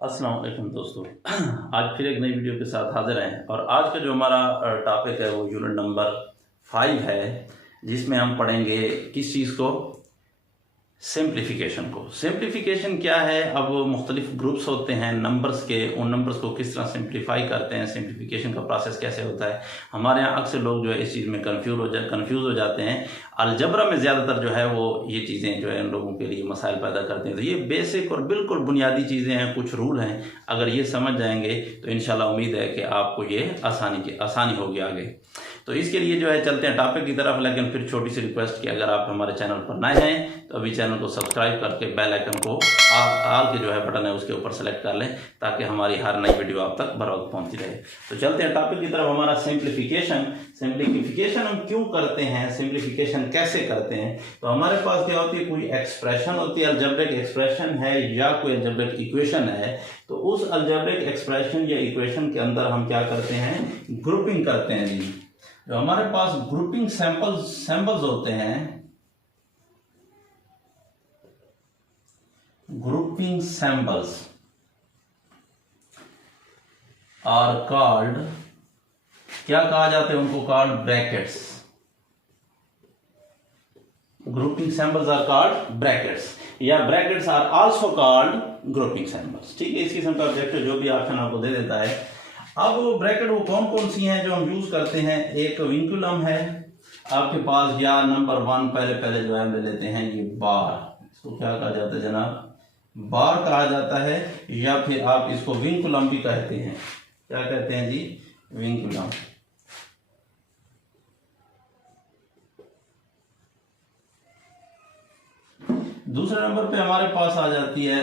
अस्सलाम वालेकुम दोस्तों। आज फिर एक नई वीडियो के साथ हाजिर हैं और आज का जो हमारा टॉपिक है वो यूनिट नंबर 5 है, जिसमें हम पढ़ेंगे किस चीज़ को, सिंप्लीफिकेशन को। सिंप्लीफिकेशन क्या है? अब मुख्तलिफ ग्रुप्स होते हैं नंबर्स के, उन नंबर्स को किस तरह सिंप्लीफाई करते हैं, सिंप्लीफिकेशन का प्रोसेस कैसे होता है। हमारे यहाँ अक्सर लोग जो है इस चीज़ में कंफ्यूज हो जाते हैं। अलजबरा में ज़्यादातर जो है वो ये चीज़ें जो है उन लोगों के लिए मसाइल पैदा करते हैं। तो ये बेसिक और बिल्कुल बुनियादी चीज़ें हैं, कुछ रूल हैं, अगर ये समझ जाएंगे तो इंशाल्लाह उम्मीद है कि आपको ये आसानी होगी आगे। तो इसके लिए जो है चलते हैं टॉपिक की तरफ, लेकिन फिर छोटी सी रिक्वेस्ट कि अगर आप हमारे चैनल पर नए हैं तो अभी चैनल को सब्सक्राइब करके बेल आइकन को आल के जो है बटन है उसके ऊपर सेलेक्ट कर लें, ताकि हमारी हर नई वीडियो आप तक बर वक्त पहुंचती रहे। तो चलते हैं टॉपिक की तरफ। हमारा सिंप्लीफिकेशन हम क्यों करते हैं, सिंप्लीफिकेशन कैसे करते हैं। तो हमारे पास क्या होती है, कोई एक्सप्रेशन होती है, अलजेब्रिक एक्सप्रेशन है या कोई अलजेब्रिक इक्वेशन है। तो उस अलजेब्रिक एक्सप्रेशन या इक्वेशन के अंदर हम क्या करते हैं, ग्रुपिंग करते हैं जी। जो हमारे पास ग्रुपिंग सैंपल्स होते हैं, ग्रुपिंग सैंपल्स आर कॉल्ड, क्या कहा जाता है उनको, called brackets. Grouping samples are called brackets, या brackets are also called grouping samples. ठीक है, इस किस्म का ऑब्जेक्टिव जो भी ऑप्शन आपको दे देता है। अब वो ब्रैकेट वो कौन कौन सी हैं जो हम यूज करते हैं। एक विंकुलम है आपके पास, या नंबर 1 पहले जो है हम ले लेते हैं ये बार। इसको क्या कहा जाता है जनाब, बार कहा जाता है, या फिर आप इसको विंकुलम भी कहते हैं। क्या कहते हैं जी, विंकुलम। दूसरे नंबर पे हमारे पास आ जाती है,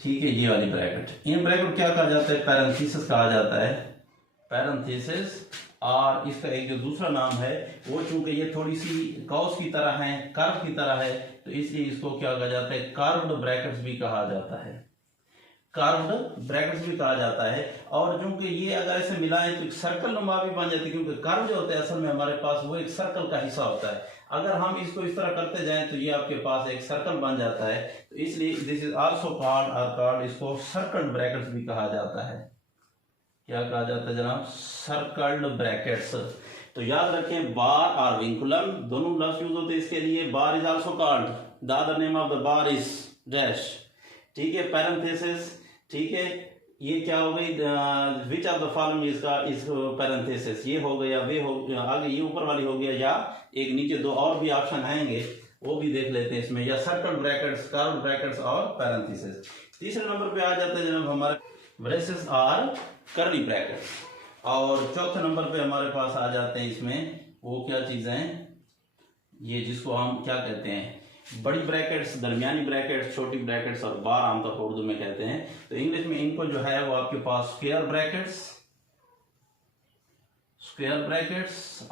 ठीक है, ये वाली ब्रैकेट। इन ब्रैकेट क्या कहा जाता है, पैरेंथेसिस कहा जाता है, पैरेंथेसिस। और इसका एक जो दूसरा नाम है वो, चूंकि ये थोड़ी सी कॉस की तरह है, कर्व की तरह है, तो इसलिए इसको क्या कहा जाता है, कर्व्ड ब्रैकेट्स भी कहा जाता है, कर्व्ड ब्रैकेट्स भी कहा जाता है। और चूंकि ये अगर ऐसे मिलाएं तो एक सर्कल नुमा भी बन जाती है, क्योंकि कर्व जो होता है असल में हमारे पास वो एक सर्कल का हिस्सा होता है। अगर हम इसको इस तरह करते जाएं तो ये आपके पास एक सर्कल बन जाता है। तो इसलिए दिस इज आल्सो कॉल्ड, इसको सर्कल्ड ब्रैकेट्स भी कहा जाता है। क्या कहा जाता है जनाब, सर्कल्ड ब्रैकेट्स। तो याद रखें, बार और विंकुलम दोनों लफ्ज यूज होते हैं इसके लिए। Bar is also called, the other name of the bar is dash. ठीक है, पैरेंथेसिस। ठीक है, ये क्या हो गई, विच ऑफ द फॉलोइंग इसका इस पैरेंथेसिस, ये हो गया, वे हो गया, आगे ये ऊपर वाली हो गया, या एक नीचे दो और भी ऑप्शन आएंगे वो भी देख लेते हैं इसमें, या सर्कल ब्रैकेट्स, कर्व ब्रैकेट्स और पैरेंथेसिस। तीसरे नंबर पे आ जाता है जनाब हमारे ब्रेसेस आर करली ब्रैकेट्स। और चौथे नंबर पे हमारे पास आ जाते हैं इसमें वो क्या चीजें, ये जिसको हम क्या कहते हैं, बड़ी ब्रैकेट्स, दरमियानी ब्रैकेट्स, छोटी ब्रैकेट्स और बार आमतौर पर उर्दू में कहते हैं। तो इंग्लिश में इनको जो है वो आपके पास स्क्वायर ब्रैकेट्स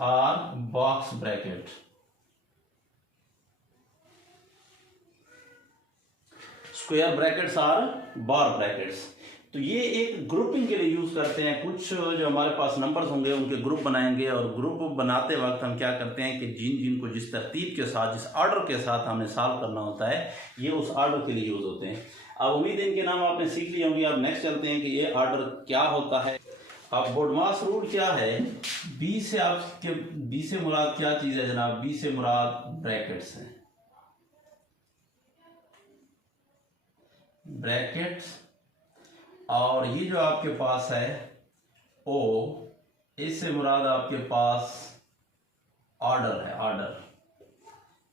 और बॉक्स ब्रैकेट। स्क्वायर ब्रैकेट्स और बार ब्रैकेट्स। तो ये एक ग्रुपिंग के लिए यूज करते हैं। कुछ जो हमारे पास नंबर्स होंगे उनके ग्रुप बनाएंगे, और ग्रुप बनाते वक्त हम क्या करते हैं कि जिन को जिस तरतीब के साथ, जिस ऑर्डर के साथ हमें सॉल्व करना होता है, ये उस ऑर्डर के लिए यूज होते हैं। अब उम्मीद है इनके नाम आपने सीख लिए होंगे। अब नेक्स्ट चलते हैं कि ये ऑर्डर क्या होता है। अब बोडमास रूल क्या है, बी से मुराद क्या चीज है जनाब, बी से मुराद ब्रैकेट्स है, ब्रैकेट्स। और ये जो आपके पास है ओ, इससे मुराद आपके पास ऑर्डर है, ऑर्डर।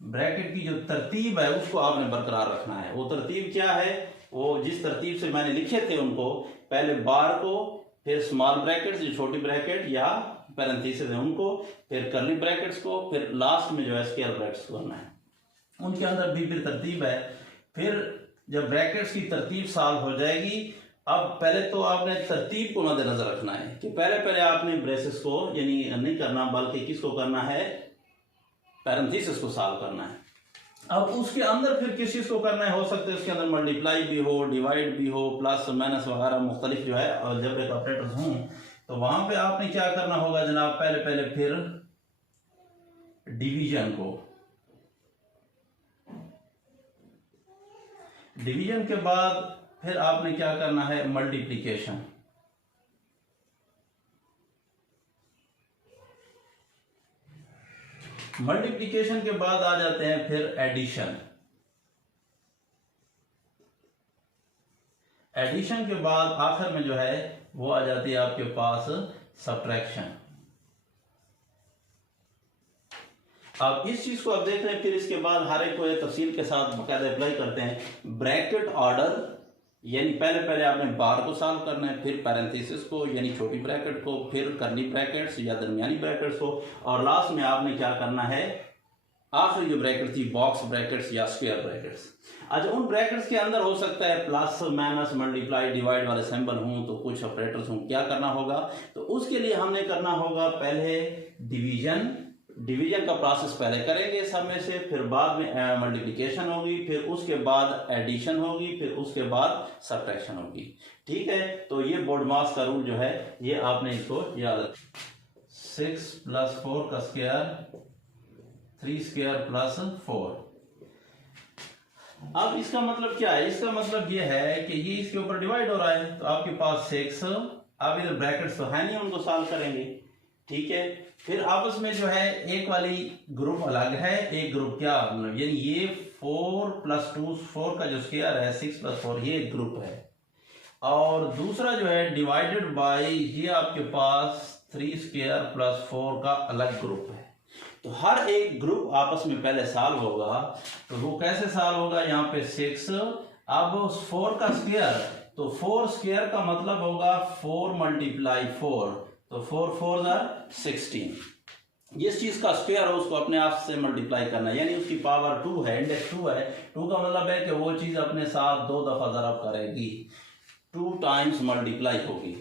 ब्रैकेट की जो तरतीब है उसको आपने बरकरार रखना है। वो तरतीब क्या है, वो जिस तरतीब से मैंने लिखे थे उनको, पहले बार को, फिर स्मॉल ब्रैकेट्स जो छोटी ब्रैकेट या पैरेंथेसिस है उनको, फिर कर्ली ब्रैकेट्स को, फिर लास्ट में जो है स्क्वायर ब्रैकेट्स करना है। उनके अंदर भी फिर तरतीब है। फिर जब ब्रैकेट्स की तरतीब सॉल्व हो जाएगी, अब पहले तो आपने तरतीब को मद्देनजर रखना है कि पहले आपने ब्रेसेस को यानी नहीं करना, बल्कि किसको करना है, पैरेंथेसिस को सॉल्व करना है। अब उसके अंदर फिर किस चीज को करना है, हो सकता है उसके अंदर मल्टीप्लाई भी हो, डिवाइड भी हो, प्लस माइनस वगैरह मुख्तलिफ जो है अलजेब्रिक ऑपरेटर्स हों। तो वहां पे आपने क्या करना होगा जनाब, पहले फिर डिवीजन के बाद फिर आपने क्या करना है, मल्टीप्लीकेशन। मल्टीप्लीकेशन के बाद आ जाते हैं फिर एडिशन। एडिशन के बाद आखिर में जो है वो आ जाती है आपके पास सब्ट्रैक्शन। अब इस चीज को आप देख रहे हैं, फिर इसके बाद हर एक को ये तफसील के साथ बाकायदा अप्लाई करते हैं। ब्रैकेट ऑर्डर, यानी पहले आपने बार को सॉल्व करना है, फिर पैरेंथेसिस को यानी छोटी ब्रैकेट को, फिर करली ब्रैकेट्स या दरमियानी ब्रैकेट्स को, और लास्ट में आपने क्या करना है, आखिरी जो ब्रैकेट थी बॉक्स ब्रैकेट्स या स्क्वायर ब्रैकेट्स। अच्छा, उन ब्रैकेट्स के अंदर हो सकता है प्लस माइनस मल्टीप्लाई डिवाइड वाले सिंबल हों, तो कुछ ऑपरेटर्स हों। क्या करना होगा, तो उसके लिए हमने करना होगा पहले डिवीजन का प्रोसेस पहले करेंगे सब में से, फिर बाद में मल्टीप्लिकेशन होगी, फिर उसके बाद एडिशन होगी, फिर उसके बाद सब्ट्रैक्शन होगी। ठीक है, तो ये बोर्डमास का रूल जो है ये आपने इसको याद रखना। 6 + 4 का स्क्वायर 3 स्क्वायर प्लस 4। अब इसका मतलब क्या है, इसका मतलब ये है कि ये इसके ऊपर डिवाइड हो रहा है, तो आपके पास 6, अब इधर ब्रैकेट्स तो है नहीं, उनको सॉल्व करेंगे। ठीक है, फिर आपस में जो है एक वाली ग्रुप अलग है, एक ग्रुप क्या, यानी ये 4 + 2 4 का जो स्क्वायर है 6 + 4 ये एक ग्रुप है, और दूसरा जो है डिवाइडेड बाय ये आपके पास 3 स्क्वायर प्लस 4 का अलग ग्रुप है। तो हर एक ग्रुप आपस में पहले सॉल्व होगा, तो वो कैसे सॉल्व होगा, यहाँ पे 6, अब 4 का स्क्वायर, तो 4 स्क्वायर का मतलब होगा 4 × 4, तो 4 4 16। जिस चीज का स्क्वायर हो उसको अपने आप से मल्टीप्लाई करना, यानी उसकी पावर 2 है, इंडेक्स 2 है। 2 का मतलब है कि वो चीज अपने साथ 2 दफा ज़रब करेगी, 2 टाइम्स मल्टीप्लाई होगी।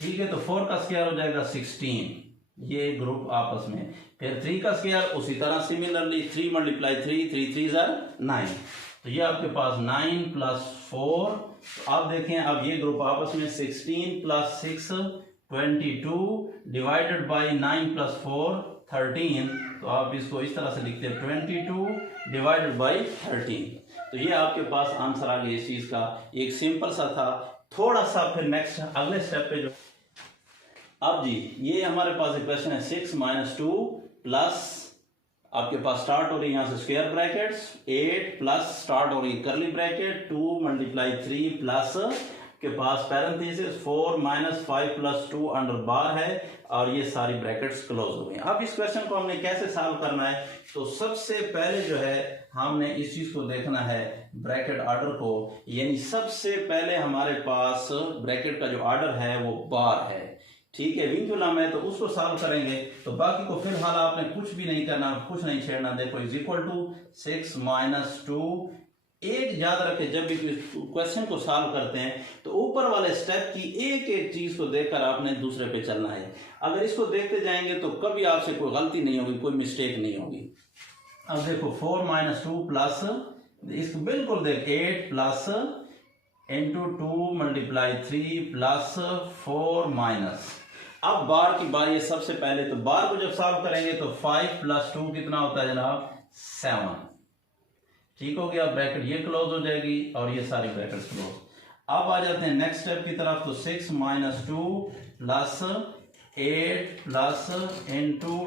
ठीक है, तो 4 का स्क्वायर हो जाएगा 16, ये ग्रुप आपस में। फिर 3 का स्क्वायर उसी तरह सिमिलरली 3 × 3 3 3 9, तो ये आपके पास 9 + 4। तो आप देखें, अब ये ग्रुप आपस में 16 + 6 22 डिवाइडेड बाय 9 + 4 13, तो आप इसको इस तरह से लिखते हैं 22 डिवाइडेड बाय 13। तो ये आपके पास आंसर आ गया इस चीज का। एक सिंपल सा था, थोड़ा सा फिर नेक्स्ट अगले स्टेप पे जो, अब जी ये हमारे पास इक्वेशन है 6 - 2 प्लस आपके पास स्टार्ट हो रही है यहाँ से स्क्वायर ब्रैकेट्स 8 प्लस स्टार्ट हो रही है करली ब्रैकेट 2 × 3 प्लस के पास पैरेंथेसिस 4 - 5 + 2 अंडर बार है, और ये सारी ब्रैकेट्स क्लोज हो गई। अब इस क्वेश्चन को हमने कैसे सॉल्व करना है, तो सबसे पहले जो है हमने इस चीज को देखना है ब्रैकेट ऑर्डर को, यानी सबसे पहले हमारे पास ब्रैकेट का जो ऑर्डर है वो बार है। ठीक है, विंकुलम है, तो उसको सॉल्व करेंगे, तो बाकी को फिलहाल आपने कुछ भी नहीं करना, कुछ नहीं छेड़ना। देखो = 6 - 2। एक याद रखें, जब भी क्वेश्चन को सॉल्व करते हैं तो ऊपर वाले स्टेप की एक एक चीज को देखकर आपने दूसरे पे चलना है। अगर इसको देखते जाएंगे तो कभी आपसे कोई गलती नहीं होगी, कोई मिस्टेक नहीं होगी। अब देखो 4 - 2 प्लस, इसको बिल्कुल देख 8 प्लस × 2 × 3 प्लस 4 माइनस। अब बार की बारी है, सबसे पहले तो बार को जब सॉल्व करेंगे तो 5 + 2 कितना होता है जनाब, 7। ठीक हो गया, ब्रैकेट ये क्लोज हो जाएगी और ये सारी ब्रैकेट्स क्लोज। अब आ जाते हैं नेक्स्ट स्टेप की तरफ, तो 6 - 2 प्लस 8 प्लस × 2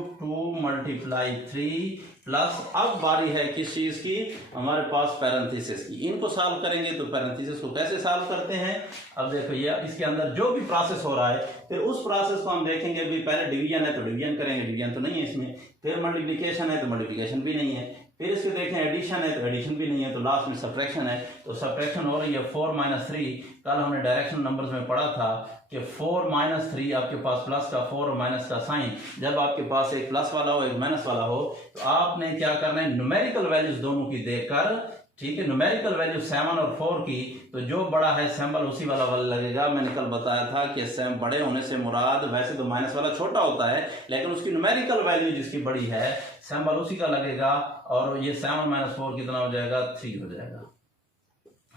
× 3 प्लस, अब बारी है किस चीज की, हमारे पास पैरेंथेसिस की। इनको सॉल्व करेंगे तो पैरेंथेसिस को कैसे सॉल्व करते हैं, अब देखो ये इसके अंदर जो भी प्रोसेस हो रहा है, फिर उस प्रोसेस को हम देखेंगे। अभी पहले डिवीजन है तो डिवीजन करेंगे, डिवीजन तो नहीं है इसमें। फिर मल्टीप्लिकेशन है तो मल्टीप्लिकेशन भी नहीं है। फिर इसको देखें एडिशन है तो एडिशन भी नहीं है, तो लास्ट में सब्ट्रैक्शन है, तो सब्ट्रैक्शन हो रही है 4 - 3। कल हमने डायरेक्शन नंबर्स में पढ़ा था कि 4 - 3 आपके पास प्लस का 4 और माइनस का साइन, जब आपके पास एक प्लस वाला हो एक माइनस वाला हो, तो आपने क्या करना है, न्यूमेरिकल वैल्यूज दोनों की देखकर, ठीक है, न्यूमेरिकल वैल्यू 7 और 4 की, तो जो बड़ा है सिंबल उसी वाला लगेगा। मैंने कल बताया था कि बड़े होने से मुराद, वैसे तो माइनस वाला छोटा होता है, लेकिन उसकी न्यूमेरिकल वैल्यू जिसकी बड़ी है सिंबल उसी का लगेगा, और ये 7 - 4 कितना हो जाएगा, 3 हो जाएगा।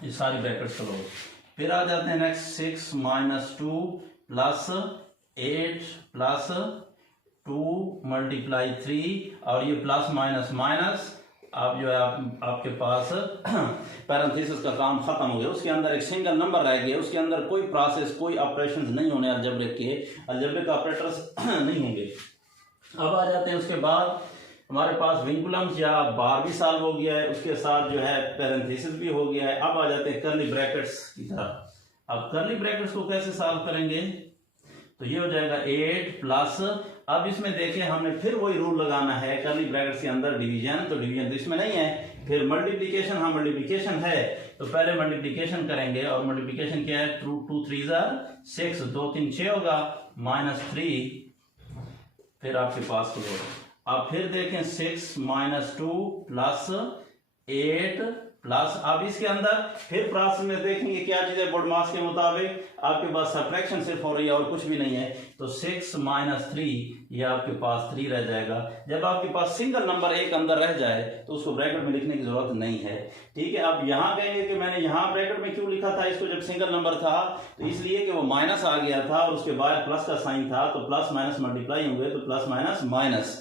ये सारी ब्रैकेट्स क्लोज। फिर आ जाते हैं नेक्स्ट 6 - 2 प्लस 8 प्लस 2 × 3, और ये प्लस माइनस माइनस, आप जो है आपके पास पैरेंथेसिस का काम खत्म हो गया, उसके अंदर एक सिंगल नंबर रह गया, उसके अंदर कोई प्रोसेस कोई ऑपरेशंस नहीं होने अलजेब्रिक के, अलजेब्रिक ऑपरेटर्स नहीं होंगे। अब आ जाते हैं उसके बाद हमारे पास विंकुलम्स या बार भी सॉल्व हो गया है, उसके साथ जो है पैरेंथेसिस भी हो गया है। अब आ जाते हैं कर्ली ब्रैकेट्स की तरफ। अब कर्ली ब्रैकेट्स को कैसे सॉल्व करेंगे, तो ये हो जाएगा 8 प्लस, अब इसमें देखें हमने फिर वही रूल लगाना है कर्ली ब्रैकेट्स के अंदर डिवीजन, तो डिवीजन तो इसमें नहीं है, फिर मल्टीप्लिकेशन, हाँ मल्टीप्लिकेशन है तो पहले मल्टीप्लिकेशन करेंगे, और मल्टीप्लिकेशन क्या है, 2 3 6, 2 3 6 होगा, -3 फिर आपके पास तो अब फिर देखें 6 - 2 प्लस 8 प्लस, अब इसके अंदर फिर प्रोसेस में देखेंगे क्या चीज है, बोर्ड मास के मुताबिक आपके पास सब्ट्रैक्शन सिर्फ हो रही है और कुछ भी नहीं है, तो 6 - 3 ये आपके पास 3 रह जाएगा। जब आपके पास सिंगल नंबर एक अंदर रह जाए तो उसको ब्रैकेट में लिखने की जरूरत नहीं है, ठीक है। अब यहाँ कहेंगे कि मैंने यहाँ ब्रैकेट में क्यों लिखा था इसको, जब सिंगल नंबर था तो इसलिए कि वो माइनस आ गया था और उसके बाद प्लस का साइन था, तो प्लस माइनस मल्टीप्लाई होंगे तो प्लस माइनस माइनस,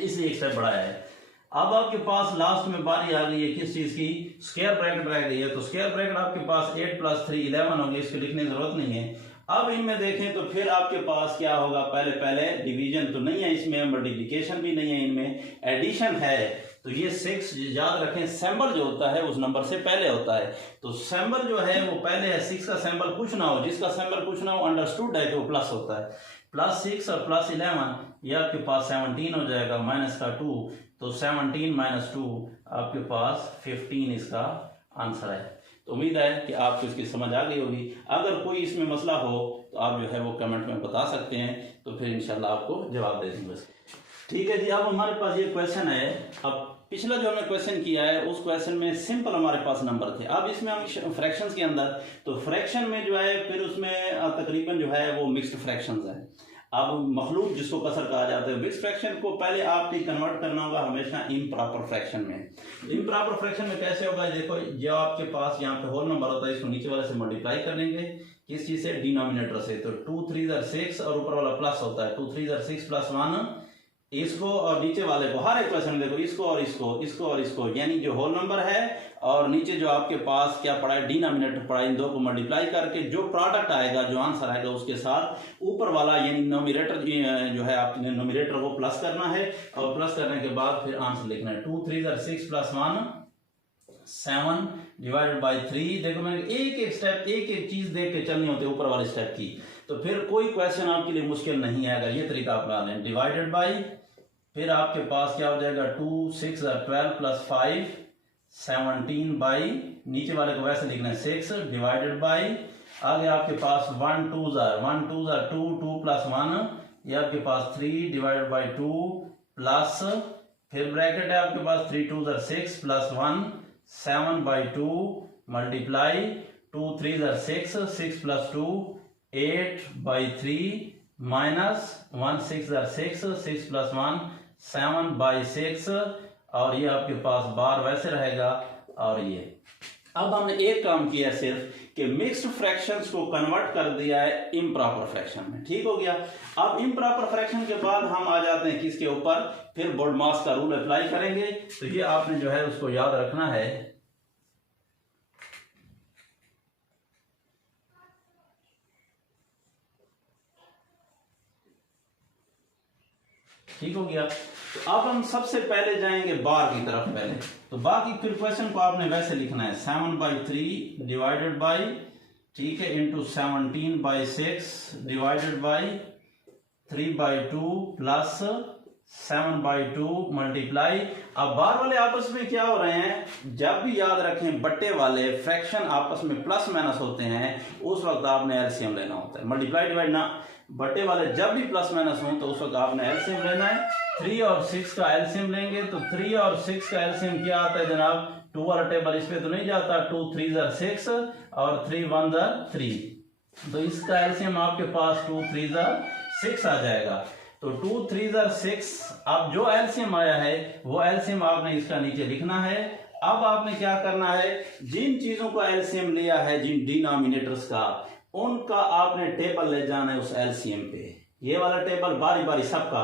इसलिए एक स्टेप बढ़ाया है। अब आपके पास लास्ट में बारी आ गई है किस चीज की, स्क्वायर ब्रैकेट रह गई है, तो स्क्वायर ब्रैकेट आपके पास 8 + 3 11 होंगे, इसको लिखने की जरूरत नहीं है। अब इनमें देखें तो फिर आपके पास क्या होगा, पहले डिवीजन तो नहीं है इसमें, मल्टीप्लिकेशन भी नहीं है, इनमें एडिशन है, तो ये 6 याद रखें सिंबल जो होता है उस नंबर से पहले होता है, तो सिंबल जो है वो पहले है, 6 का सिंबल कुछ ना हो, जिसका सिंबल कुछ ना हो अंडरस्टूड है कि वो प्लस होता है, +6 और +11 ये आपके पास 17 हो जाएगा, माइनस का 2, तो 17 - 2 आपके पास 15 इसका आंसर है। तो उम्मीद है कि आपको इसकी समझ आ गई होगी। अगर कोई इसमें मसला हो तो आप जो है वो कमेंट में बता सकते हैं, तो फिर इंशाल्लाह आपको जवाब दे देंगे। ठीक है जी, अब हमारे पास ये क्वेश्चन है। अब पिछला जो हमने क्वेश्चन किया है उस क्वेश्चन में सिंपल हमारे पास नंबर थे, अब इसमें हम फ्रैक्शंस के अंदर, तो फ्रैक्शन में जो है फिर उसमें तकरीबन जो है वो मिक्स्ड फ्रैक्शंस है। अब मखलूक जिसको कसर कहा जाता है, मिक्स्ड फ्रैक्शन को पहले आपने कन्वर्ट करना होगा हमेशा इम्प्रॉपर फ्रैक्शन में। इम्प्रॉपर फ्रैक्शन में कैसे होगा, देखो जो आपके पास यहाँ पे होल नंबर होता है इसको नीचे वाले से मल्टीप्लाई कर लेंगे, किस चीज से, डिनोमिनेटर से, तो 2 3 6 और ऊपर वाला प्लस होता है, 2 3 6 + 1 इसको, और नीचे वाले को हर एक क्वेश्चन में देखो इसको और इसको और इसको, यानी जो होल नंबर है और नीचे जो आपके पास क्या पड़ा है, डिनोमिनेटर पड़ा है, इन दो को मल्टीप्लाई करके जो प्रोडक्ट आएगा, जो आंसर आएगा उसके साथ ऊपर वाला यानी नोमिनेटर जो है आपने नोमिनेटर को प्लस करना है, और प्लस करने के बाद फिर आंसर लिखना है। 2 3 6 + 1 7 / 3। देखो मैंने एक स्टेप एक चीज देख के चलनी होती है ऊपर वाले स्टेप की, तो फिर कोई क्वेश्चन आपके लिए मुश्किल नहीं है अगर ये तरीका अपना लें। डिवाइडेड बाई, फिर आपके पास क्या हो जाएगा, 2 6 12 + 5 17 नीचे वाले को वैसे लिखना है 6 डिवाइडेड बाई, आगे आपके पास 1 2 2 2 + 1 ये आपके पास 3 डिवाइडेड बाई 2 प्लस, फिर ब्रैकेट है आपके पास 3 2 6 + 1 7/2 मल्टीप्लाई 2 3 6 6 + 2 8/3 माइनस 1 6 6 6 + 1 7/6, और ये आपके पास बार वैसे रहेगा, और ये अब हमने एक काम किया सिर्फ कि मिक्स्ड फ्रैक्शंस को कन्वर्ट कर दिया है इम्प्रॉपर फ्रैक्शन में, ठीक हो गया। अब इम्प्रॉपर फ्रैक्शन के बाद हम आ जाते हैं किसके ऊपर, फिर बोर्ड मास का रूल अप्लाई करेंगे, तो ये आपने जो है उसको याद रखना है। ठीक हो गया। तो अब हम सबसे पहले जाएंगे बार की तरफ पहले, तो बाकी फिर क्वेश्चन को आपने वैसे लिखना है 7/3 डिवाइडेड बाई, ठीक है, into 17/6 divided by 3/2 plus 7/2 multiply. अब बार वाले आपस में क्या हो रहे हैं, जब भी याद रखें बट्टे वाले फ्रैक्शन आपस में प्लस माइनस होते हैं उस वक्त आपने एलसीएम लेना होता है, मल्टीप्लाई डिवाइड ना, बट्टे वाले जब भी प्लस माइनस हो तो उस वक्त आपने एलसीएम लेना है। 3 और 6 का एलसीएम लेंगे तो 3 और 6 का एलसीएम क्या आता है जनाब, 2 वाला टेबल इस पे तो नहीं जाता, 2 3 6 और 3 1 3, तो इसका एलसीएम आपके पास 2 3 6 आ जाएगा। तो 2 3 6, अब जो एलसीएम आया है वो एलसीएम आपने इसका नीचे लिखना है। अब आपने क्या करना है, जिन चीजों का एलसीएम लिया है, जिन डिनोमिनेटर्स का, उनका आपने टेबल ले जाना है उस एलसीएम पे, ये वाला टेबल बारी बारी सबका।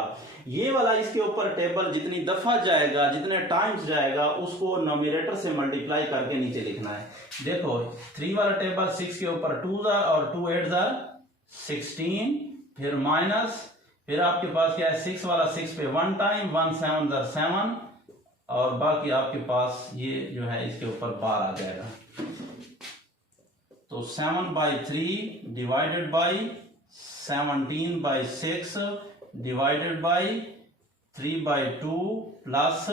ये वाला इसके ऊपर टेबल जितनी दफा जाएगा, जितने टाइम्स जाएगा, उसको नोमिनेटर से मल्टीप्लाई करके नीचे लिखना है। देखो 3 वाला टेबल 6 के ऊपर 2 जार और 2 8 जार 16, फिर माइनस, फिर आपके पास क्या है 6 वाला 6 पे 1 टाइम, 1 7 जार 7, और बाकी आपके पास ये जो है इसके ऊपर बार आ जाएगा। तो 7/3 divided by 17/6 divided by 3/2 plus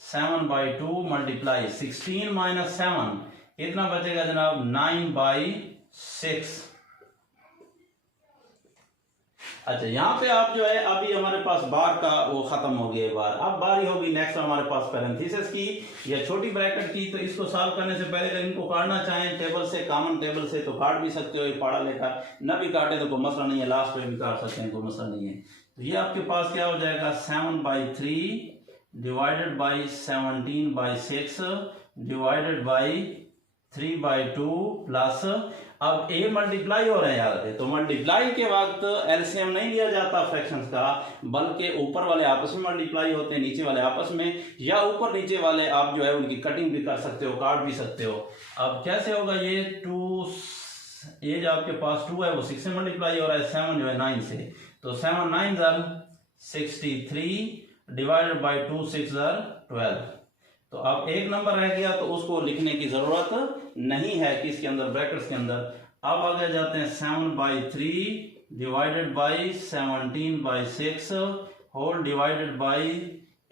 7/2 multiply 16 minus 7 कितना बचेगा जनाब 9/6। अच्छा, यहाँ पे आप जो है अभी हमारे पास बार का वो खत्म हो गया बार, अब बारी होगी नेक्स्ट हमारे पास पैरेंथेसिस की या छोटी ब्रैकेट की। तो इसको सॉल्व करने से पहले अगर इनको काटना चाहें टेबल से, कॉमन टेबल से, तो काट भी सकते हो, ये पढ़ा लेकर, न भी काटे तो कोई मसला नहीं है, लास्ट में भी काट सकते हैं, कोई मसला नहीं है। तो ये आपके पास क्या हो जाएगा 7/3 divided by 17/6 divided by 3/2 plus, अब ए मल्टीप्लाई हो रहे हैं यार, तो मल्टीप्लाई के वक्त एलसीएम नहीं लिया जाता फ्रैक्शंस का, बल्कि ऊपर वाले आपस में मल्टीप्लाई होते हैं, नीचे वाले आपस में, या ऊपर नीचे वाले आप जो है उनकी कटिंग भी कर सकते हो, काट भी सकते हो। अब कैसे होगा ये 2, ये जो आपके पास 2 है वो 6 से मल्टीप्लाई हो रहा है, 7 जो है 9 से, तो 7 9 जार 63 डिवाइडेड बाई 2 6 जार 12। तो अब एक नंबर रह गया तो उसको लिखने की जरूरत नहीं है कि इसके अंदर ब्रैकेट्स के अंदर। अब आगे जाते हैं 7/3 divided by 17/6 whole divided by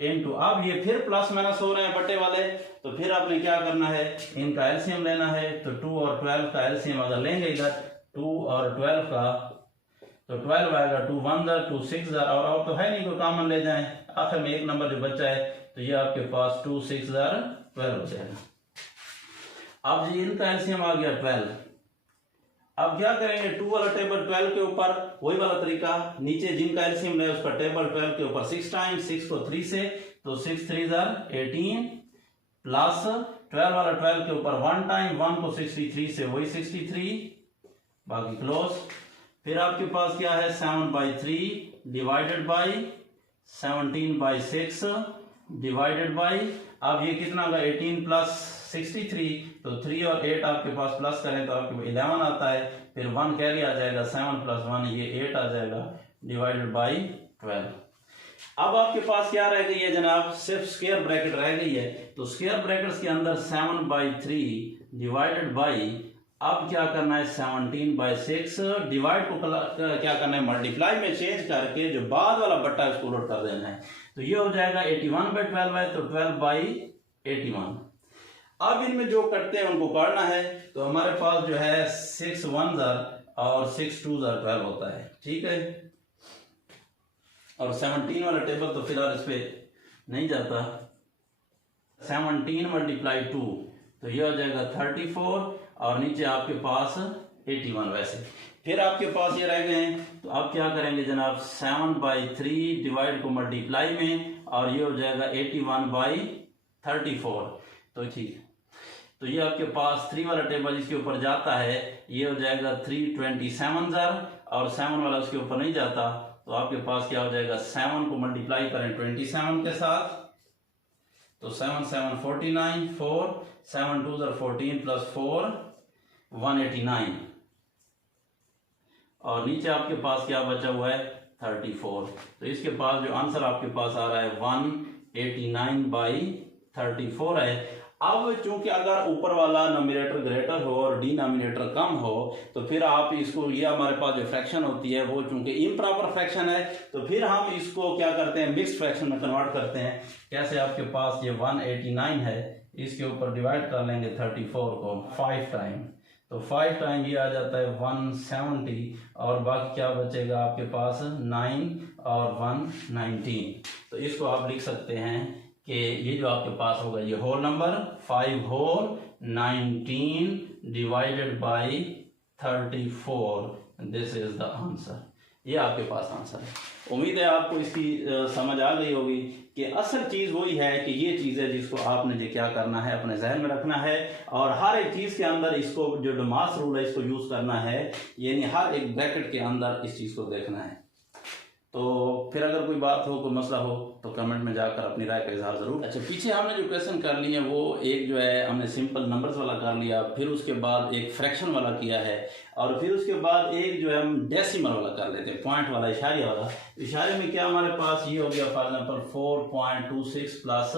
into, अब ये फिर प्लस माइनस हो रहे हैं बटे वाले, तो फिर आपने क्या करना है, इनका एलसीएम लेना है। तो 2 और 12 का एलसीएम अगर लेंगे इधर 2 और 12 का, तो 12 आएगा 2 1 जार 2 6 जार, और तो है नहीं कोई कॉमन ले जाएं, आखिर में एक नंबर जो बचा है, तो ये आपके पास 2 6 जार 12 हो जाएगा। अब जी इनका एलसीएम आ गया 12। अब क्या करेंगे 2 वाला टेबल 12 के ऊपर वही वाला तरीका, नीचे जिनका एलसीएम है उसका टेबल 12 के ऊपर 6 टाइम्स, 6 को 3 से, तो 6 3 जार 18 प्लस 12 वाला 12 के ऊपर 1 टाइम, 1 को 63 से वही 63, बाकी क्लोज। फिर आपके पास क्या है 7/3 डिवाइडेड बाई 17/6 डिवाइडेड बाई, अब ये कितना होगा 18 प्लस 63, तो 3 और 8 आपके पास प्लस करें तो आपके 11 आता है, फिर 1 कैरी आ जाएगा, 7 + 1 ये 8 आ जाएगा, डिवाइडेड बाई 12। अब आपके पास क्या रह गई है जनाब, सिर्फ स्क्वायर ब्रैकेट रह गई है। तो स्क्वायर ब्रैकेट्स के अंदर 7/3 डिवाइडेड बाई, अब क्या करना है 17/6 डिवाइड को क्या करना है मल्टीप्लाई में चेंज करके जो बाद वाला बट्टा है उसको उलट कर देना है, तो ये हो जाएगा 81/12 है, तो 12/81। अब इनमें जो करते हैं उनको करना है, तो हमारे पास जो है 6 1 जार और 6 2 जार 12 होता है, ठीक है। और 17 वाला टेबल तो फिलहाल इस पे नहीं जाता, 17 × 2 तो ये हो जाएगा 34, और नीचे आपके पास 81 वैसे। फिर आपके पास ये रह गए हैं, तो अब क्या करेंगे जनाब 7/3 डिवाइड को मल्टीप्लाई में, और ये हो जाएगा 81/34, तो ठीक। तो ये आपके पास 3 वाला टेबल इसके ऊपर जाता है, ये हो जाएगा 327 जार, और 7 वाला उसके ऊपर नहीं जाता, तो आपके पास क्या हो जाएगा 7 को मल्टीप्लाई करें 27 के साथ, तो 7 7 49, 4 7 2 14 प्लस 4 189, और नीचे आपके पास क्या बचा हुआ है 34। तो इसके पास जो आंसर आपके पास आ रहा है 189/34 है। अब चूंकि अगर ऊपर वाला नोमिनेटर ग्रेटर हो और डिनोमिनेटर कम हो, तो फिर आप इसको, ये हमारे पास जो फ्रैक्शन होती है वो चूंकि इम्प्रॉपर फ्रैक्शन है, तो फिर हम इसको क्या करते हैं मिक्स्ड फ्रैक्शन में कन्वर्ट करते हैं। कैसे, आपके पास ये 189 है, इसके ऊपर डिवाइड कर लेंगे 34 को 5 टाइम, तो 5 टाइम ये आ जाता है 170, और बाकी क्या बचेगा आपके पास 9 और 119। तो इसको आप लिख सकते हैं कि ये जो आपके पास होगा ये whole number 5 whole 19 divided by 34, this is the answer. ये आपके पास आंसर है। उम्मीद है आपको इसकी समझ आ गई होगी कि असल चीज़ वही है कि ये चीज़ है जिसको आपने जो क्या करना है अपने जहन में रखना है, और हर एक चीज़ के अंदर इसको जो डमास रूल है इसको यूज़ करना है, यानी हर एक ब्रैकेट के अंदर इस चीज़ को देखना है। तो फिर अगर कोई बात हो, कोई मसला हो तो कमेंट में जाकर अपनी राय का इजहार जरूर। अच्छा, पीछे हमने जो क्वेश्चन कर लिए वो एक जो है हमने सिंपल नंबर्स वाला कर लिया, फिर उसके बाद एक फ्रैक्शन वाला किया है, और फिर उसके बाद एक जो है हम डेसिमल वाला कर लेते हैं, पॉइंट वाला, इशारे वाला। इशारे में क्या हमारे पास ये हो गया, फॉर एग्जाम्पल 4.26 प्लस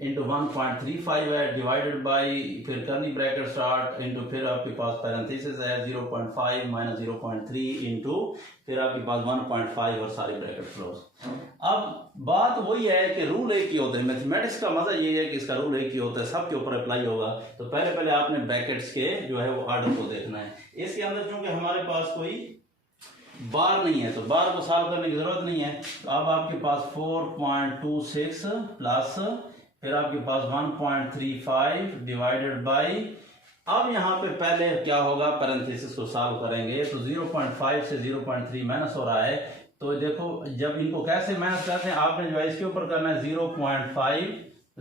इंटू 1.35 है डिवाइडेड बाई, फिर करली ब्रैकेट स्टार्ट इंटू, फिर आपके पास पैरेंथेसिस है 0.5 माइनस 0.3 इंटू, फिर आपके पास 1.5 और सारे ब्रैकेट क्लोज। अब बात वही है कि रूल एक ही होता है, मैथमेटिक्स का मजा ये है कि इसका रूल एक ही होता है, सबके ऊपर अप्लाई होगा। तो पहले आपने ब्रैकेट्स के जो है वो आर्डर को देखना है। इसके अंदर चूंकि हमारे पास कोई बार नहीं है तो बार को सॉल्व करने की जरूरत नहीं है। तो अब आपके पास 4.26 प्लस फिर आपके पास 1.35 डिवाइडेड बाई, अब यहाँ पे पहले क्या होगा, पैरेंथेसिस को सॉल्व करेंगे। तो 0.5 से 0.3 माइनस हो रहा है, तो देखो जब इनको कैसे माइनस करते हैं, आपने जो है इसके ऊपर करना है 0.5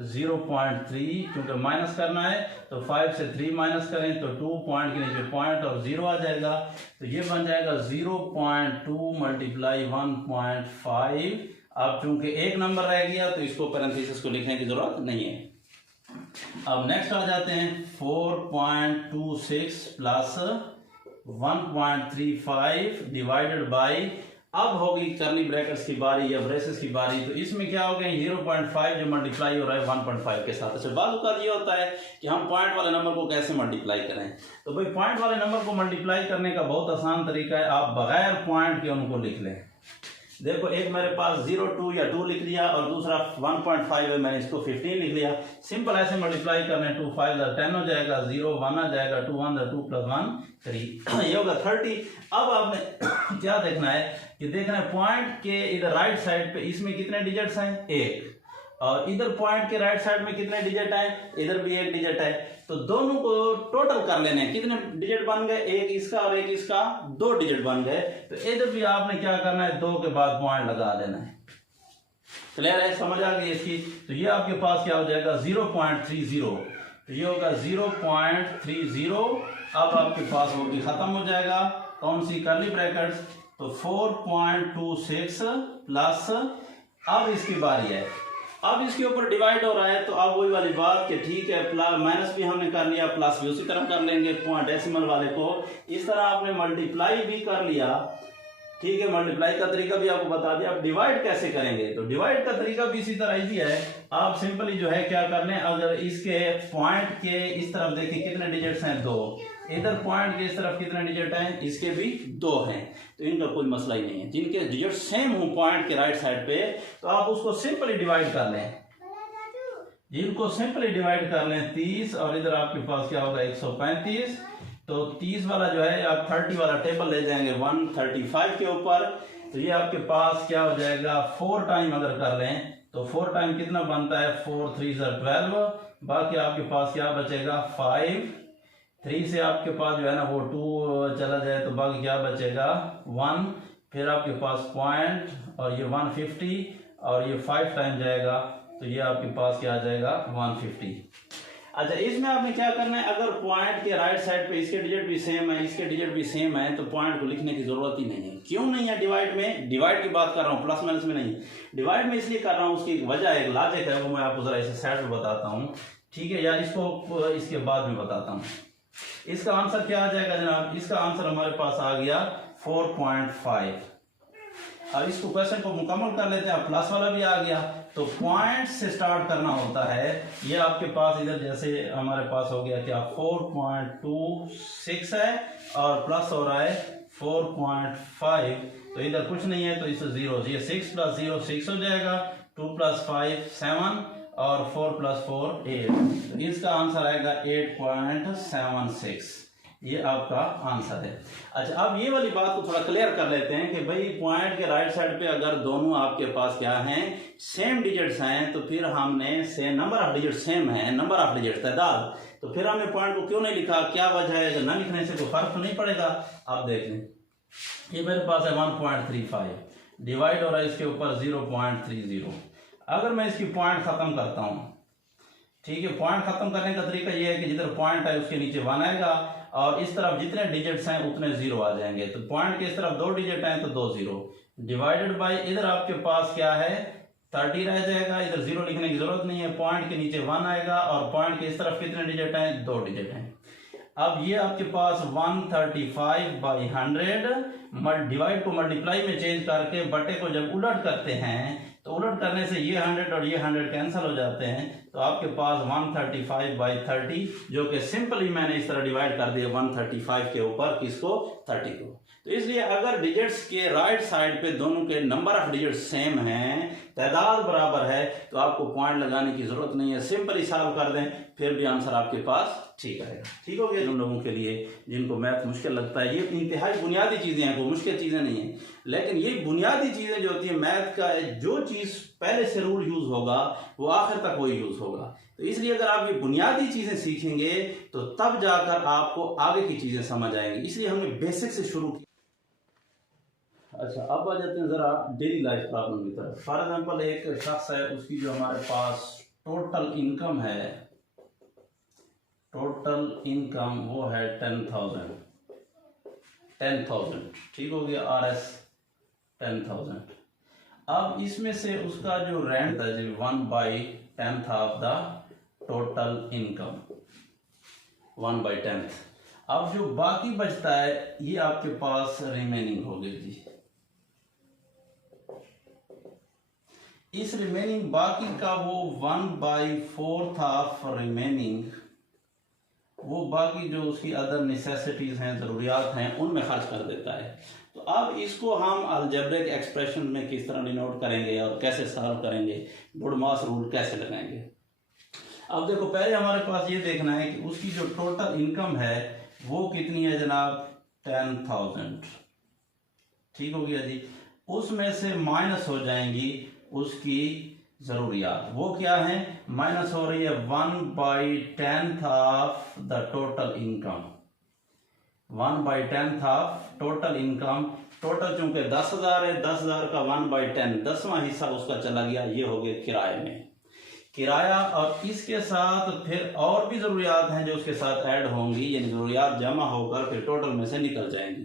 0.3, क्योंकि माइनस करना है तो 5 से 3 माइनस करें तो 2 पॉइंट के नीचे पॉइंट और 0 आ जाएगा। तो ये बन जाएगा 0.2 मल्टीप्लाई 1.5। अब चूंकि एक नंबर रह गया तो इसको पैरेंथेसिस को लिखने की जरूरत नहीं है। अब नेक्स्ट आ जाते हैं 4.26 प्लस 1.35 डिवाइडेड बाई, अब होगी करली ब्रैकेट्स की बारी या ब्रेसेस की बारी। तो इसमें क्या हो गया, 0.5 जो मल्टीप्लाई हो रहा है 1.5 के साथ। अच्छा, बात का ये होता है कि हम पॉइंट वाले नंबर को कैसे मल्टीप्लाई करें। तो भाई पॉइंट वाले नंबर को मल्टीप्लाई करने का बहुत आसान तरीका है, आप बगैर पॉइंट के उनको लिख लें। देखो एक मेरे पास 0.2 या 2 लिख लिया और दूसरा 1.5 है, मैंने इसको 15 लिख लिया। सिंपल ऐसे मल्टीप्लाई करने, 2 5 10 हो जाएगा, 0 1 आ जाएगा, 2 1 2 प्लस 1 3, ये होगा 30। अब आपने क्या देखना है कि देखना है पॉइंट के इधर राइट साइड पे इसमें कितने डिजिट्स हैं, 1, और इधर पॉइंट के राइट साइड में कितने डिजिट हैं, इधर भी 1 डिजिट है। तो दोनों को टोटल कर लेने हैं, कितने डिजिट बन गए, एक इसका और एक इसका, 2 डिजिट बन गए। तो इधर भी आपने क्या करना है, 2 के बाद पॉइंट लगा देना है। क्लियर है, समझ आ गई इसकी। तो ये आपके पास क्या हो जाएगा 0.30, तो ये होगा 0.30। अब आपके पास वो भी खत्म हो जाएगा, कौन सी, करली ब्रैकेट्स। तो 4.26 प्लस, अब इसकी बारी है, अब इसके ऊपर डिवाइड हो रहा है। तो अब वही वाली बात कि ठीक है, माइनस भी हमने कर लिया, प्लस भी उसी तरह कर लेंगे। पॉइंट डेसिमल वाले को इस तरह आपने मल्टीप्लाई भी कर लिया, ठीक है, मल्टीप्लाई का तरीका भी आपको बता दिया। अब डिवाइड कैसे करेंगे, तो डिवाइड का तरीका भी इसी तरह इजी है। आप सिंपली जो है क्या कर लें, अगर इसके पॉइंट के इस तरफ देखिए कितने डिजिट्स हैं, 2, इधर पॉइंट के इस तरफ कितने डिजिट हैं, इसके भी 2 हैं, तो इनका कोई मसला ही नहीं है। जिनके डिजिट सेम हो पॉइंट के राइट साइड पे, तो आप उसको सिंपली डिवाइड कर लें, जिनको सिंपली डिवाइड कर लें 30, और इधर आपके पास क्या होगा 135। तो 30 वाला जो है आप 30 वाला टेबल ले जाएंगे 135 के ऊपर, तो ये आपके पास क्या हो जाएगा 4 टाइम अगर कर लें तो 4 टाइम कितना बनता है, 4 3 12, बाकी आपके पास क्या बचेगा 5, 3 से आपके पास जो है ना वो 2 चला जाए तो बाकी क्या बचेगा 1, फिर आपके पास पॉइंट और ये 150, और ये 5 टाइम जाएगा तो ये आपके पास क्या आ जाएगा 150। अच्छा, इसमें आपने क्या करना है, अगर पॉइंट के राइट साइड पे इसके डिजिट भी सेम है, इसके डिजिट भी सेम है, तो पॉइंट को लिखने की जरूरत ही नहीं है। क्यों नहीं है, डिवाइड में, डिवाइड की बात कर रहा हूँ, प्लस माइनस में नहीं। डिवाइड में इसलिए कर रहा हूँ, उसकी वजह एक लॉजिक है, वो मैं आपको जरा इसे साइड में बताता हूँ, ठीक है, या इसको इसके बाद में बताता हूँ। इसका आंसर क्या आ जाएगा जनाब, इसका आंसर हमारे पास आ गया 4.5। अब इसको क्वेश्चन को मुकम्मल कर लेते हैं, प्लस वाला भी आ गया। तो पॉइंट से स्टार्ट करना होता है, ये आपके पास इधर जैसे हमारे पास हो गया क्या 4.26 है और प्लस हो रहा है 4.5, तो इधर कुछ नहीं है तो इसे 0, ये 6 + 0 6 हो जाएगा, 2 + 5 7 और 4 + 4 8, तो इसका आंसर आएगा 8.76, ये आपका आंसर है। अच्छा, अब ये वाली बात को थोड़ा क्लियर कर लेते हैं कि भाई पॉइंट के राइट साइड पे अगर दोनों आपके पास क्या हैं, सेम डिजिट्स हैं, तो फिर हमने से नंबर ऑफ डिजिट सेम है, नंबर ऑफ डिजिट तादाद, तो फिर हमने पॉइंट को क्यों नहीं लिखा, क्या वजह है, अगर न लिखने से कोई फर्क तो नहीं पड़ेगा। आप देख लें, ये मेरे पास है 1.35, डिवाइड हो रहा है इसके ऊपर 0.30। अगर मैं इसकी पॉइंट खत्म करता हूँ, ठीक है, पॉइंट खत्म करने का तरीका ये है कि जिधर पॉइंट है उसके नीचे 1 आएगा और इस तरफ जितने डिजिट्स हैं उतने 0 आ जाएंगे। तो पॉइंट के इस तरफ 2 डिजिट हैं तो 2 0, डिवाइडेड बाय, इधर आपके पास क्या है 30 रह जाएगा, इधर 0 लिखने की जरूरत नहीं है, पॉइंट के नीचे 1 आएगा और पॉइंट के इस तरफ कितने डिजिट हैं, 2 डिजिट हैं। अब ये आपके पास 135/100 डिवाइड को मल्टीप्लाई में चेंज करके बटे को जब उलट करते हैं तो उलट करने से ये 100 और ये 100 कैंसिल हो जाते हैं, तो आपके पास 135/30 जो कि सिंपली मैंने इस तरह डिवाइड कर दिया 135 के ऊपर किसको, 30 को। तो इसलिए अगर डिजिट्स के राइट साइड पे दोनों के नंबर ऑफ डिजिट्स सेम हैं, तादाद बराबर है, तो आपको पॉइंट लगाने की जरूरत नहीं है, सिंपली सॉल्व कर दें, फिर भी आंसर आपके पास ठीक आएगा। ठीक हो गया उन लोगों के लिए जिनको मैथ मुश्किल लगता है, ये इंतहाई बुनियादी चीजें हैं, कोई मुश्किल चीजें नहीं है, लेकिन ये बुनियादी चीजें जो होती है मैथ का, जो चीज पहले से रूल यूज होगा वो आखिर तक वही यूज होगा। तो इसलिए अगर आप ये बुनियादी चीजें सीखेंगे तो तब जाकर आपको आगे की चीजें समझ आएंगी, इसलिए हमने बेसिक से शुरू किया। अच्छा, अब आ जाते हैं जरा डेली लाइफ प्रॉब्लम की तरफ। फॉर एग्जाम्पल एक शख्स है, उसकी जो हमारे पास टोटल इनकम है, टोटल इनकम वो है 10,000, ठीक हो गया, RS 10,000। अब इसमें से उसका जो रेंट है 1/10 ऑफ द टोटल इनकम, 1/10। अब जो बाकी बचता है ये आपके पास रिमेनिंग हो गई जी। इस रिमेनिंग बाकी का वो 1/4 ऑफ रिमेनिंग, वो बाकी जो उसकी अदर नेसेसिटीज हैं, जरूरियात हैं, उनमें खर्च कर देता है। तो अब इसको हम अलजेब्रिक एक्सप्रेशन में किस तरह डिनोट करेंगे और कैसे सॉल्व करेंगे, बुडमास रूल कैसे लगाएंगे। अब देखो, पहले हमारे पास ये देखना है कि उसकी जो टोटल इनकम है वो कितनी है जनाब, 10,000, ठीक हो गया जी। उसमें से माइनस हो जाएंगी उसकी जरूरियात, वो क्या है, माइनस हो रही है 1/10 of the total income, 1/10 of total income. Total चूंकि 10,000 है, 10,000 का 1/10, 10वां हिस्सा उसका चला गया, ये हो गया किराए में, किराया। और इसके साथ फिर और भी जरूरियात हैं जो उसके साथ ऐड होंगी, यानी जरूरियात जमा होकर फिर टोटल में से निकल जाएंगी।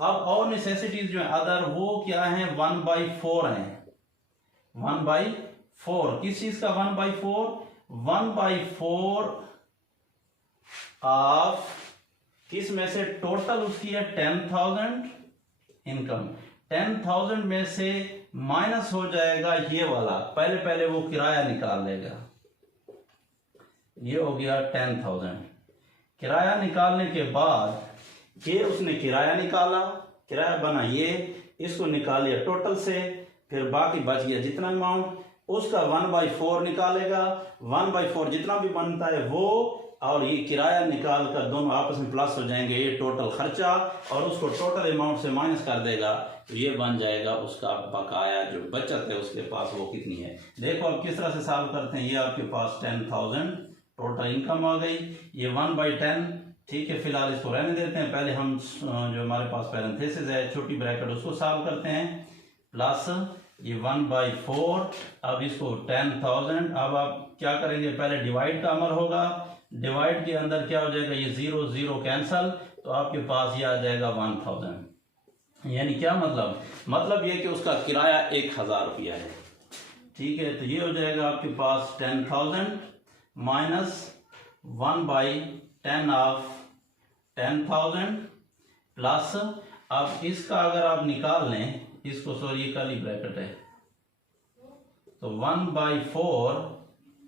अब और नेसेसिटीज जो है अदर, वो क्या है, 1/4 है, 1/4। किस चीज का 1/4, 1/4 ऑफ किस में से, टोटल उसकी है 10,000 इनकम, 10,000 में से माइनस हो जाएगा ये वाला, पहले वो किराया निकाल लेगा, ये हो गया 10,000। किराया निकालने के बाद ये उसने किराया निकाला, किराया बना ये, इसको निकाल लिया टोटल से, फिर बाकी बच गया जितना अमाउंट, उसका 1/4 निकालेगा, 1/4 जितना भी बनता है वो, और ये किराया निकाल कर दोनों आपस में प्लस हो जाएंगे, ये टोटल खर्चा, और उसको टोटल अमाउंट से माइनस कर देगा, तो ये बन जाएगा उसका बकाया, जो बचत है उसके पास वो कितनी है। देखो अब किस तरह से सॉल्व करते हैं। ये आपके पास 10,000 टोटल इनकम आ गई, ये 1/10, ठीक है, फिलहाल इसको रहने देते हैं। पहले हम जो हमारे पास पैरेंथेसिस है, छोटी ब्रैकेट, उसको सॉल्व करते हैं, प्लस ये 1/4, अब इसको 10,000। अब आप क्या करेंगे, पहले डिवाइड का अमल होगा, डिवाइड के अंदर क्या हो जाएगा, ये 0 0 कैंसल, तो आपके पास ये आ जाएगा 1,000। यानी क्या मतलब ये कि उसका किराया 1,000 रुपया है, ठीक है। तो ये हो जाएगा आपके पास 10,000 माइनस 1/10 ऑफ 10,000 प्लस, अब इसका अगर आप निकाल लें इसको, सॉरी ये कर्ली ब्रैकेट है, तो 1/4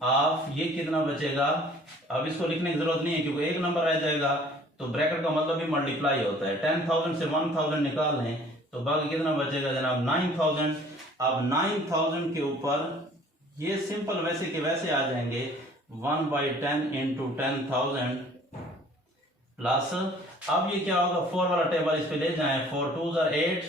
ऑफ ये कितना बचेगा, अब इसको लिखने की जरूरत नहीं है क्योंकि एक नंबर रह जाएगा, तो ब्रैकेट का मतलब भी मल्टीप्लाई होता है। 10,000 से 1,000 निकाल लें तो बाकी कितना बचेगा जनाब, 9,000। अब 9,000 के ऊपर ये सिंपल वैसे के वैसे आ जाएंगे, 1/10 इंटू 10,000 प्लस, अब ये क्या होगा, 4 वाला टेबल इस पे ले जाएं, 4 2s are 8,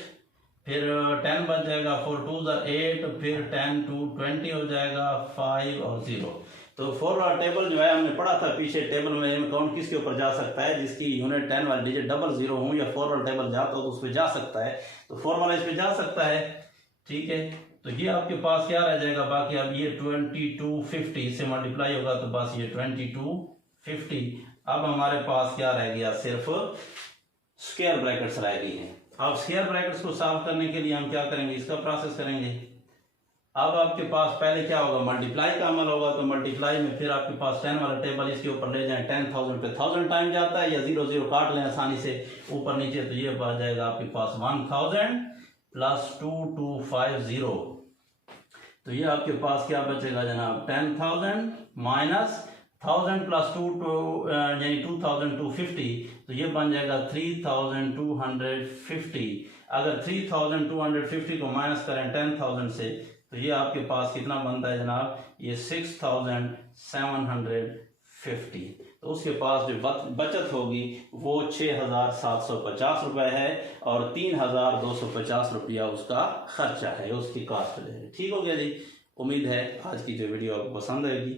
फिर 10 बच जाएगा, 4 2s are 8, फिर 10 2 20 हो जाएगा, 5 और 0। तो 4 वाला टेबल जो है हमने पढ़ा था पीछे, टेबल में काउंट किसके ऊपर जा सकता है, जिसकी यूनिट 10 वाली डिजिट 00 हो, या 4 वाला टेबल जाता हो तो उस पर जा सकता है, तो 4 वाला इस पे जा सकता है, ठीक है। तो ये आपके पास क्या रह जाएगा बाकी, अब ये 2250 इससे मल्टीप्लाई होगा तो बस ये 2250। अब हमारे पास क्या रह गया, सिर्फ स्क्वायर ब्रैकेट्स रह गई हैं। अब स्क्वायर ब्रैकेट्स को सॉल्व करने के लिए हम क्या करेंगे, इसका प्रोसेस करेंगे। अब आपके पास पहले क्या होगा, मल्टीप्लाई का अमल होगा, तो मल्टीप्लाई में फिर आपके पास 10 वाला टेबल इसके ऊपर ले जाएं, 10,000 पे 1000 टाइम जाता है, या 0 0 काट लें आसानी से ऊपर नीचे, तो ये आ जाएगा आपके पास 1000 प्लस 2250। तो ये आपके पास क्या बचेगा जनाब, 10,000 माइनस 1000 प्लस 2 यानी 2250, तो ये बन जाएगा 3250। अगर 3250 को माइनस करें 10,000 से, तो ये आपके पास कितना बनता है जनाब, ये 6750। तो उसके पास जो बचत होगी वो 6750 रुपए है, और 3250 रुपया उसका खर्चा है, उसकी कास्ट है। ठीक हो गया जी। उम्मीद है आज की जो वीडियो आपको पसंद आएगी।